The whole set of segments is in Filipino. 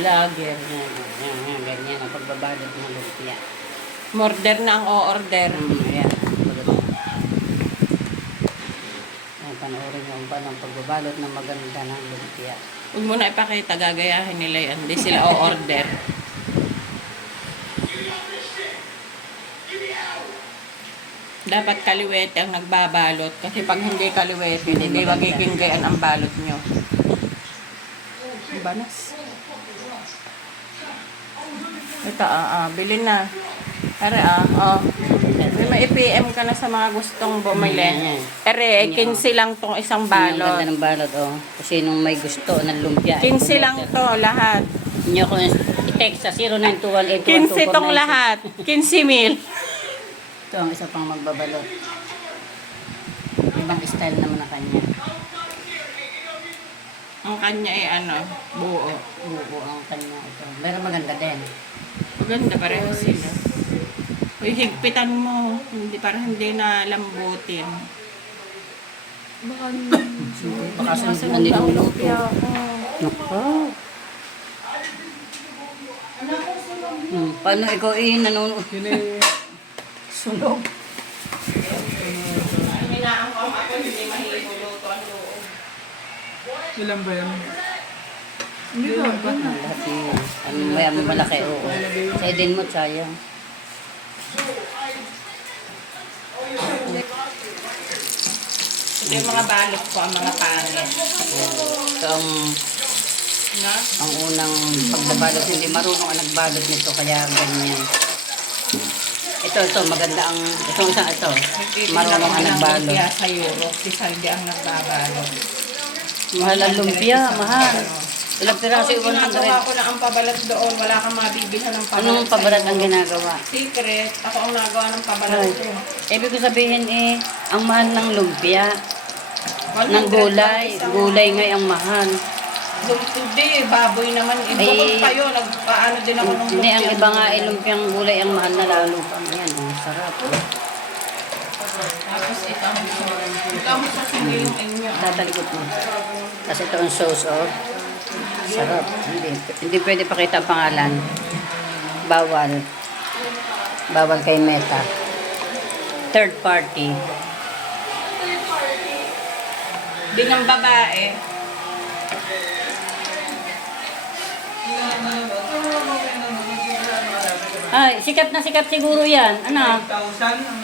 Vlogger. Yan, ganyan. Ang pagbabalot ng lumpia. Morder na ang o-order. Ayan. Ayan, panoorin nyo pa ng pagbabalot ng maganda ng lumpia. Huwag mo na ipakita, gagayahin nila yan. Hindi sila o-order. Dapat kaliwete ang nagbabalot. Kasi pag hindi kaliwete, hindi magiging gayan ang balot nyo. Banas. Ito, bilhin na. Are, may i-PM ka na sa mga gustong bumili. Are, 15 lang tong isang Ang balot. ganda ng balot, oh. Kasi nung may gusto ng lumpia. 15 lang to lahat. Inyo ko i-text sa 15 tong lahat. 15,000. Ito ang isa pang magbabalot. Ibang style naman na kanya. Ang kanya ay buo. Buo ang kanya ito. Pero maganda din. Maganda pareho sila. Uy, higpitan mo. Hindi, para hindi na lambutin. Baka sunod ang luto. Naku. Paano ikaw nanonood? Sunog. Minaang ko ako, hindi mahihuluto ang loob. Ilan ba yan? Hindi ba? Lahat yun. Ano malaki, oo. Sa edin mo, sayang. Ito yung mga balot ko, ang mga pangit. Ito ang unang pagbabalot. Hindi marunong ang nagbalot nito, kaya ganyan. Ito, maganda ang, itong isang ito. Marunong ang nagbalot. Kaya sa Europe, si Saldi ang nagbabalot. Mahal ang lumpia, mahal. Ilang piraso yung 100. Ginagawa ko na ang pabalat doon, wala kang mabibilhan ng pabalat. Anong pabalat ang ginagawa? Secret, ako ang nagawa ng pabalat ko. Ibig ko sabihin ang mahal ng lumpia. Ng gulay. Gulay nga ang mahal. Hindi, baboy naman. Bukod pa yun, nagpaano din ako ng Hindi, ang iba nga lumpiang gulay ang mahal na lalo pa. Ayan, sarap. Tapos ito ang sasindi yung inyo. Tatalikot mo. Kasi ito ang sauce, oh. Sarap. Hindi pwede pakita ang pangalan. Bawal. Bawal kay Meta. Third party. Di ng babae. Ay, sikat na sikat siguro yan. Ano?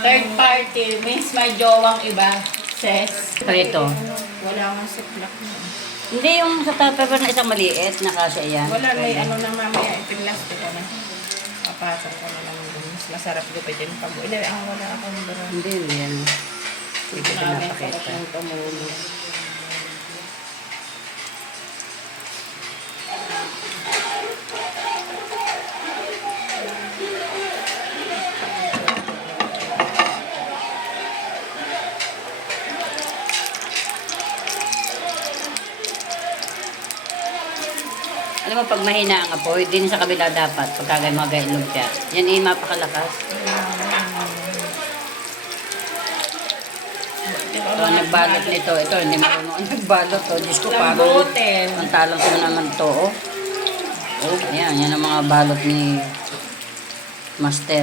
Third party means may jowang iba. Says. Ito. Wala nga suklak na. Hindi yung sa tupperware na isang maliit na kasya yan. Wala, may na mamaya. Ipinlasti ko na. Papasok ko na lang dun. Mas masarap gupitin pag. Hindi, wala akong doon. Hindi yan. Hindi ko Namin napakita. sarap ng tumulo. Alam mo, pag mahina ang apoy, din sa kabila dapat, pagkagay mga gayang lumpia. Yan mapakalakas. Ito ang nagbalot nito. Ito, hindi marunong ang nagbalot. Oh. Diyos ko, parang Lambutin. ang talang ko naman to. Oh, yan ang mga balot ni Master.